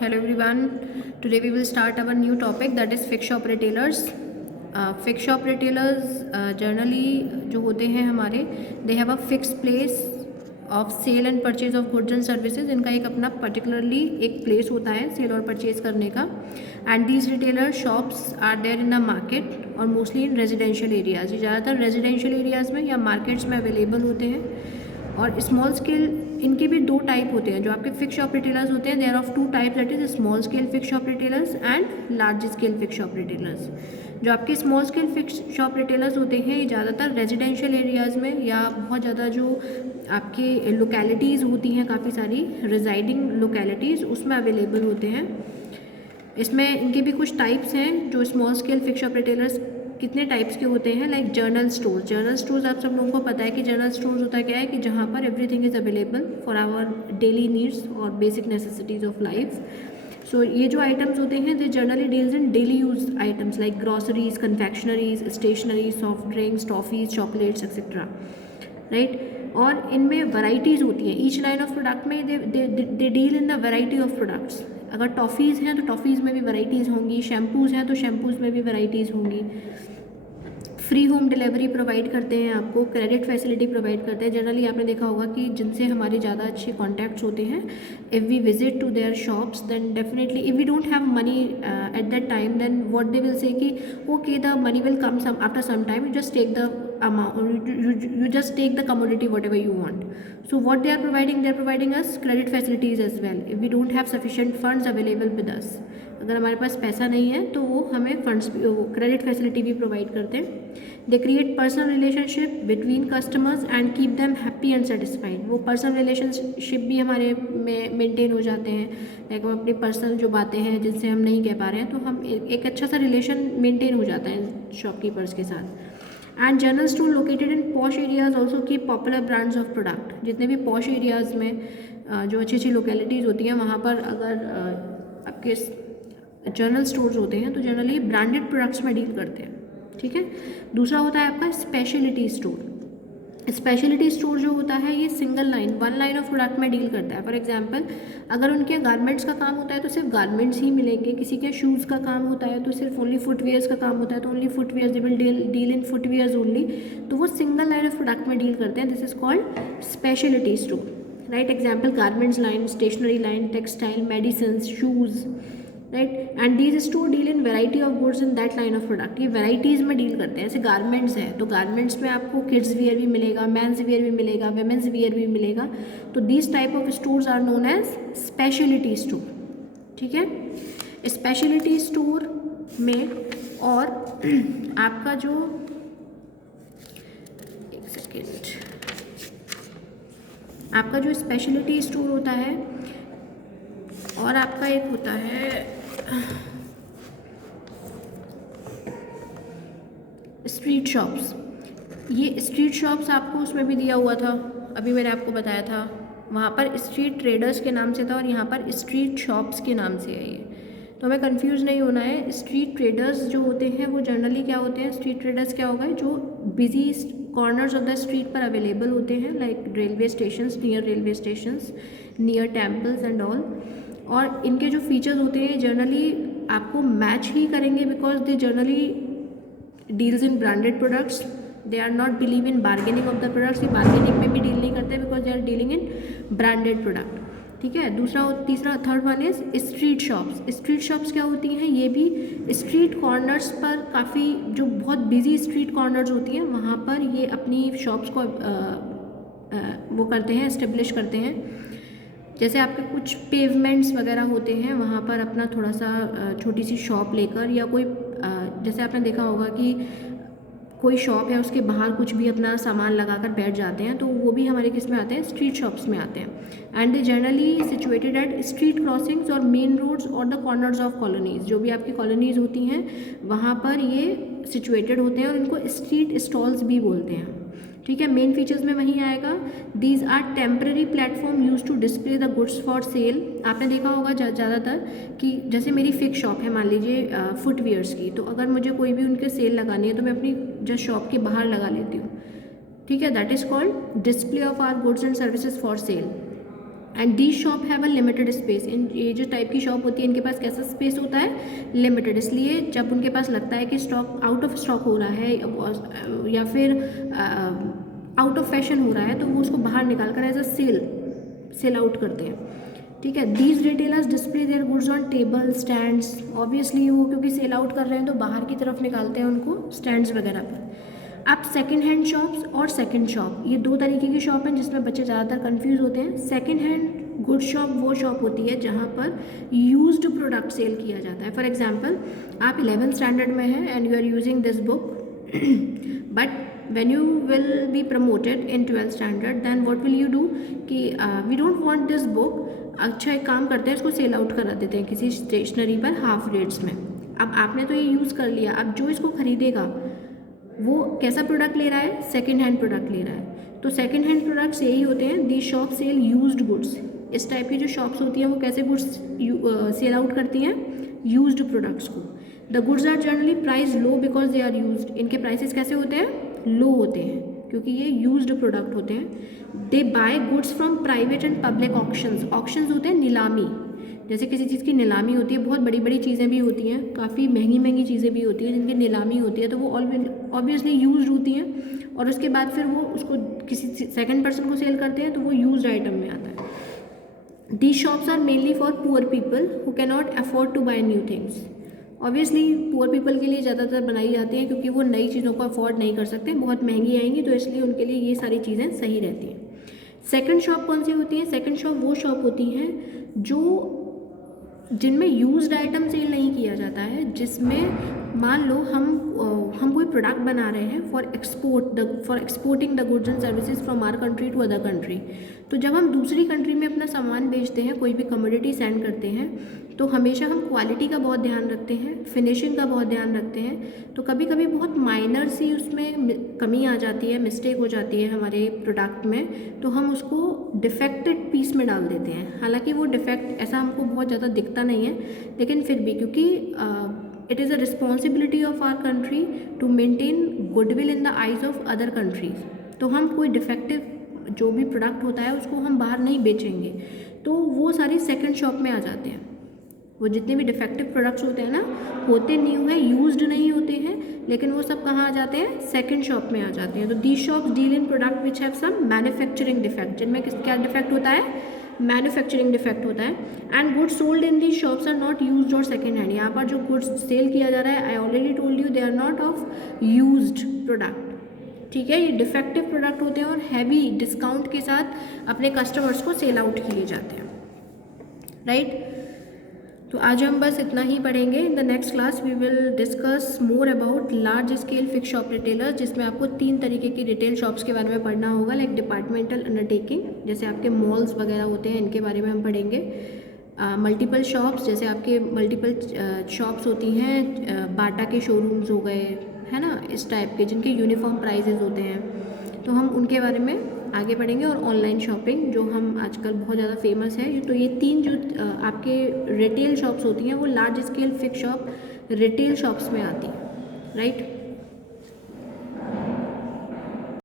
Hello everyone. Today we will start our new topic, that is fixed shop retailers. Fixed shop retailers generally जो होते हैं हमारे, they have a fixed place of sale and purchase of goods and services. इनका एक अपना particularly एक place होता है sale और purchase करने का. And these retailer shops are there in the market और mostly in residential areas. ये ज़्यादातर residential areas में या markets में available होते हैं. और स्मॉल स्केल इनके भी दो टाइप होते हैं. जो आपके फिक्स शॉप रिटेलर्स होते हैं, there of two type, that is small scale fix shop retailers and large scale fix shop retailers. जो आपके small scale fix shop retailers होते हैं, ये ज़्यादातर रेजिडेंशियल एरियाज़ में या बहुत ज़्यादा जो आपके लोकेलिटीज़ होती हैं, काफ़ी सारी रिजाइडिंग लोकेलिटीज़, उसमें अवेलेबल होते हैं. इसमें इनके भी कुछ टाइप्स हैं. जो small scale fix shop retailers कितने टाइप्स के होते हैं, like journal stores. Journal stores आप सब लोगों को पता है कि जर्नल स्टोर्स होता क्या है कि जहाँ पर everything is available for our daily needs और basic necessities of life. So ये जो आइटम्स होते हैं, they generally deals in daily use items like groceries, confectioneries, stationery, soft drinks, toffees, chocolates etcetera, right. और इनमें वैराइटीज़ होती हैं. Each line of product में they deal in the variety of products. अगर टॉफ़ीज़ हैं तो टॉफ़ीज़ में भी वैराइटीज़ होंगी, शैम्पूज़ हैं तो शैम्पूज़ में भी वैराइटीज़ होंगी. फ्री होम डिलीवरी प्रोवाइड करते हैं आपको, क्रेडिट फैसिलिटी प्रोवाइड करते हैं. जनरली आपने देखा होगा कि जिनसे हमारे ज़्यादा अच्छे कॉन्टैक्ट्स होते हैं, if we visit to their shops then definitely if we don't have money at that time, then what they will say कि okay the money will come some after some time, you just take the amount, you just take the commodity whatever you want. So what they are providing us credit facilities as well. If we don't have sufficient funds available with us, अगर हमारे पास पैसा नहीं है तो वो हमें funds credit facility भी provide करते हैं. They create personal relationship between customers and keep them happy and satisfied. वो पर्सनल रिलेशनशिप भी हमारे में मेंटेन हो जाते हैं. लाइक हम अपनी पर्सनल जो बातें हैं जिनसे हम नहीं कह पा रहे हैं, तो हम एक अच्छा सा रिलेशन मेंटेन हो जाता है शॉपकीपर्स के साथ. And general store located in posh areas also keep popular brands of product. जितने भी पॉश एरियाज़ में जो अच्छी अच्छी लोकेलिटीज़ होती हैं, वहाँ पर अगर आपके जनरल स्टोर्स होते हैं तो जनरली ब्रांडेड प्रोडक्ट्स में डील करते हैं. ठीक है. दूसरा होता है आपका स्पेशलिटी स्टोर. स्पेशलिटी स्टोर जो होता है, ये single line, one line of product में डील करता है. फॉर एग्जांपल, अगर उनके गारमेंट्स का काम होता है तो सिर्फ गारमेंट्स ही मिलेंगे. किसी के शूज़ का काम होता है तो सिर्फ ओनली फुटवेयर्स का काम होता है तो only footwears, they will deal in footwears only. तो वो सिंगल लाइन ऑफ प्रोडक्ट में डील करते हैं. This is called speciality store, right. Example, garments line, stationery line, textile, medicine, shoes, right. And these store deal in variety of goods in that line of product. ये varieties में deal करते हैं. जैसे garments है तो garments में आपको kids wear भी मिलेगा, मेंस वियर भी मिलेगा, वेमेंस वियर भी मिलेगा. तो these type of stores are known as speciality store. ठीक है. स्पेशलिटी स्टोर में और आपका जो एक सेकेंड, आपका जो स्पेशलिटी स्टोर होता है और आपका एक होता है स्ट्रीट शॉप्स. ये स्ट्रीट शॉप्स आपको उसमें भी दिया हुआ था, अभी मैंने आपको बताया था. वहाँ पर स्ट्रीट ट्रेडर्स के नाम से था और यहाँ पर स्ट्रीट शॉप्स के नाम से है. ये तो हमें कंफ्यूज नहीं होना है. स्ट्रीट ट्रेडर्स जो होते हैं वो जनरली क्या होते हैं, स्ट्रीट ट्रेडर्स क्या होगा, जो busy corners of the street पर अवेलेबल होते हैं, like railway stations, near railway stations, near temples and all. और इनके जो फीचर्स होते हैं जनरली आपको मैच ही करेंगे, because they generally deals in branded products. They are not believe in bargaining of the products. ये बार्गेनिंग में भी डील नहीं करते because they are dealing in branded product. ठीक है. तीसरा third one is street shops. Street shops क्या होती हैं, ये भी स्ट्रीट कॉर्नर्स पर, काफ़ी जो बहुत बिजी स्ट्रीट कॉर्नर्स होती हैं वहाँ पर ये अपनी शॉप्स को वो करते हैं, इस्टेब्लिश करते हैं. जैसे आपके कुछ पेवमेंट्स वगैरह होते हैं, वहाँ पर अपना थोड़ा सा छोटी सी शॉप लेकर, या कोई जैसे आपने देखा होगा कि कोई शॉप है उसके बाहर कुछ भी अपना सामान लगाकर बैठ जाते हैं, तो वो भी हमारे किस में आते हैं, स्ट्रीट शॉप्स में आते हैं. And they generally situated at street crossings और मेन रोड्स और द कॉर्नर्स ऑफ कॉलोनीज़. जो भी आपकी कॉलोनीज़ होती हैं वहाँ पर ये सिचुएटेड होते हैं और इनको स्ट्रीट स्टॉल्स भी बोलते हैं. ठीक है. मेन फीचर्स में वहीं आएगा. These are temporary platform use to display the goods for sale. आपने देखा होगा ज़्यादातर कि जैसे मेरी फिक्स शॉप है, मान लीजिए फुटवेयर्स की, तो अगर मुझे कोई भी उनके सेल लगानी है तो मैं अपनी जस्ट शॉप के बाहर लगा लेती हूँ. ठीक है. That is called display of our goods and services for sale. And the shop have a limited space. इन ये जो टाइप की शॉप होती है इनके पास कैसा स्पेस होता है, लिमिटेड। इसलिए जब उनके पास लगता है कि स्टॉक आउट ऑफ स्टॉक हो रहा है या फिर आउट ऑफ फैशन हो रहा है, तो वो उसको बाहर निकाल कर एज अ सेल आउट करते हैं, ठीक है। These retailers display their goods on table stands. Obviously वो क्योंकि सेल आउट कर रहे हैं तो बाहर की तरफ निकालते हैं उनको स्टैंड्स वगैरह पर। अब सेकेंड हैंड शॉप्स और सेकेंड शॉप, ये दो तरीके की शॉप हैं जिसमें बच्चे ज़्यादातर कंफ्यूज होते हैं। सेकेंड हैंड गुड शॉप वो शॉप होती है जहाँ पर यूज्ड प्रोडक्ट सेल किया जाता है। फॉर एग्जांपल, आप 11th स्टैंडर्ड में हैं and you are using this book, but when you will be promoted in 12th standard, then what will you do कि we don't want this book, अच्छा एक काम करते हैं इसको सेल आउट करा देते हैं किसी स्टेशनरी पर हाफ रेट्स में। अब आपने तो ये यूज़ कर लिया, अब जो इसको खरीदेगा वो कैसा प्रोडक्ट ले रहा है, सेकेंड हैंड प्रोडक्ट ले रहा है। तो सेकेंड हैंड प्रोडक्ट्स यही होते हैं, the shop sell used goods. इस टाइप की जो शॉप्स होती हैं वो कैसे गुड्स सेल आउट करती हैं, यूज्ड प्रोडक्ट्स को। The goods are generally price low because they are used. इनके प्राइसेस कैसे होते हैं, लो होते हैं क्योंकि ये यूज्ड प्रोडक्ट होते हैं। They buy goods from private and public auctions. Auctions होते हैं नीलामी, जैसे किसी चीज़ की नीलामी होती है, बहुत बड़ी बड़ी चीज़ें भी होती हैं, काफ़ी महंगी महंगी चीज़ें भी होती हैं जिनकी नीलामी होती है, तो वो ऑब्वियसली यूज्ड होती हैं और उसके बाद फिर वो उसको किसी सेकंड पर्सन को सेल करते हैं तो वो यूज्ड आइटम में आता है। The shops are mainly for poor people who can not afford to buy new things. Obviously poor people के लिए ज़्यादातर बनाई जाती हैं क्योंकि वो नई चीज़ों को अफोर्ड नहीं कर सकते, बहुत महंगी आएंगी, तो इसलिए उनके लिए ये सारी चीज़ें सही रहती हैं। सेकंड शॉप कौन सी होती है, सेकंड शॉप वो शॉप होती हैं जो जिनमें यूज्ड आइटम सेल नहीं किया जाता है, जिसमें मान लो हम कोई प्रोडक्ट बना रहे हैं for exporting the goods and services from our country to other country. तो जब हम दूसरी कंट्री में अपना सामान बेचते हैं, कोई भी कमोडिटी सेंड करते हैं, तो हमेशा हम क्वालिटी का बहुत ध्यान रखते हैं, फिनिशिंग का बहुत ध्यान रखते हैं। तो कभी कभी बहुत माइनर सी उसमें कमी आ जाती है, मिस्टेक हो जाती है हमारे प्रोडक्ट में, तो हम उसको डिफेक्टेड पीस में डाल देते हैं। हालांकि वो डिफेक्ट ऐसा हमको बहुत ज़्यादा दिखता नहीं है, लेकिन फिर भी क्योंकि it is a responsibility of our country to maintain goodwill in the eyes of other countries, तो हम कोई डिफेक्टिव जो भी प्रोडक्ट होता है उसको हम बाहर नहीं बेचेंगे, तो वो सारी सेकंड शॉप में आ जाते हैं। वो जितने भी डिफेक्टिव प्रोडक्ट्स होते हैं ना, होते न्यू है, यूज्ड नहीं होते हैं, लेकिन वो सब कहाँ आ जाते हैं, सेकंड शॉप में आ जाते हैं। तो the shops deal in product which have some manufacturing defect, जिनमें क्या डिफेक्ट होता है, मैन्युफैक्चरिंग डिफेक्ट होता है। And goods sold in the shops are not used और सेकेंड हैंड। यहाँ पर जो गुड्स सेल किया जा रहा है, I already told you, they are not of used product, ठीक है। ये डिफेक्टिव प्रोडक्ट होते हैं और हैवी डिस्काउंट के साथ अपने कस्टमर्स को सेल आउट किए जाते हैं, राइट। तो आज हम बस इतना ही पढ़ेंगे। In the next class we will discuss more about large scale fix shop retailers, जिसमें आपको 3 तरीके की रिटेल शॉप्स के बारे में पढ़ना होगा, लाइक डिपार्टमेंटल अंडरटेकिंग, जैसे आपके मॉल्स वगैरह होते हैं, इनके बारे में हम पढ़ेंगे। मल्टीपल शॉप्स, जैसे आपके मल्टीपल शॉप्स होती हैं, बाटा के शोरूम्स हो गए, है ना, इस टाइप के जिनके यूनिफॉर्म प्राइजेज होते हैं, तो हम उनके बारे में आगे पढ़ेंगे। और ऑनलाइन शॉपिंग जो हम आजकल बहुत ज़्यादा फेमस है, तो ये 3 जो आपके रिटेल शॉप्स होती हैं वो large scale fix shop retail shops में आती हैं, राइट।